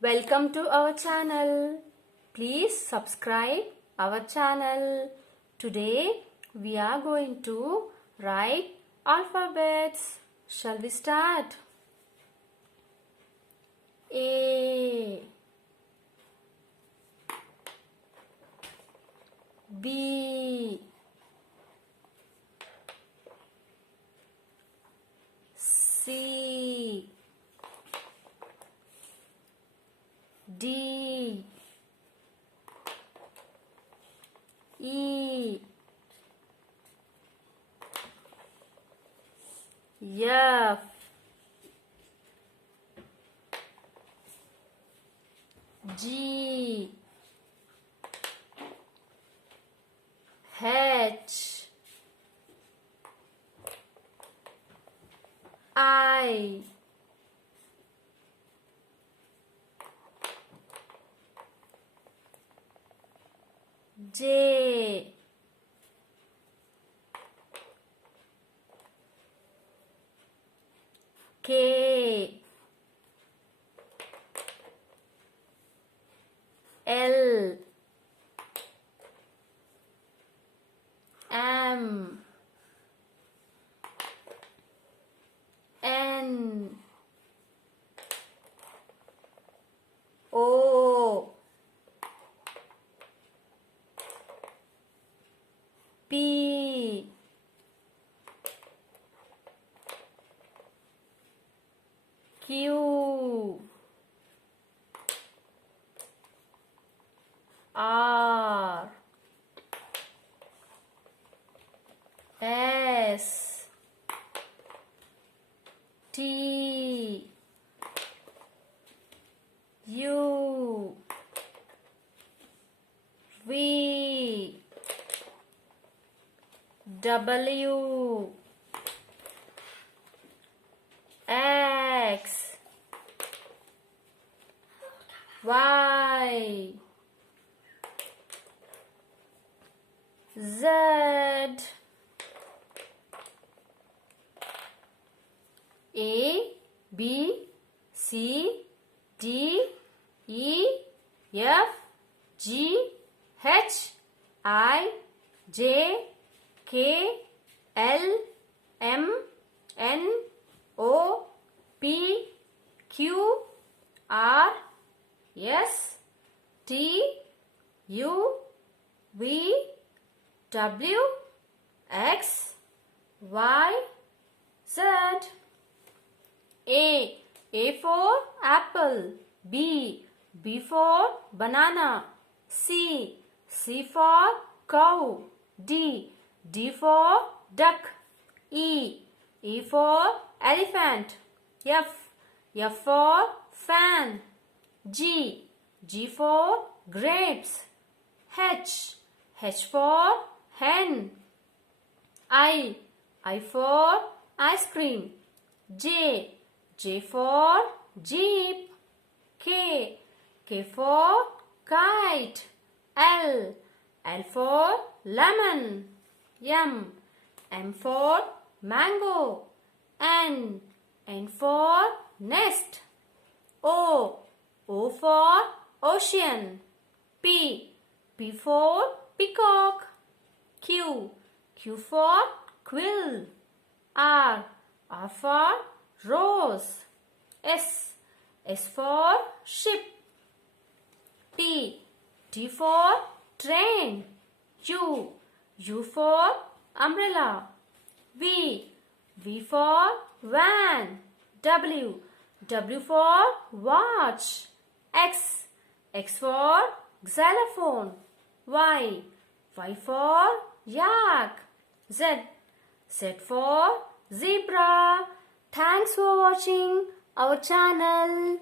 Welcome to our channel. Please subscribe our channel. Today we are going to write alphabets. Shall we start? A, B, C, D, E, F, G, H, I, J, K, L, M, N, O, P, Q, R, S, T, U, V, W, X, Y, Z, A, B, C, D, E, F, G, H, I, J, K, L, M, N, O, P, Q, R, S, T, U, V, W, X, Y, Z. A for apple. B for banana. C for cow. D for duck. E for elephant. F for fan. G for grapes. H for hen. I for ice cream. J for jeep. K for kite. L for lemon. M for mango. N for nest. O for ocean. P for peacock. Q for quill. R for rose. S for ship. T for train. U for umbrella. V for van. W for watch. X for xylophone. Y for yak. Z for zebra. Thanks for watching our channel.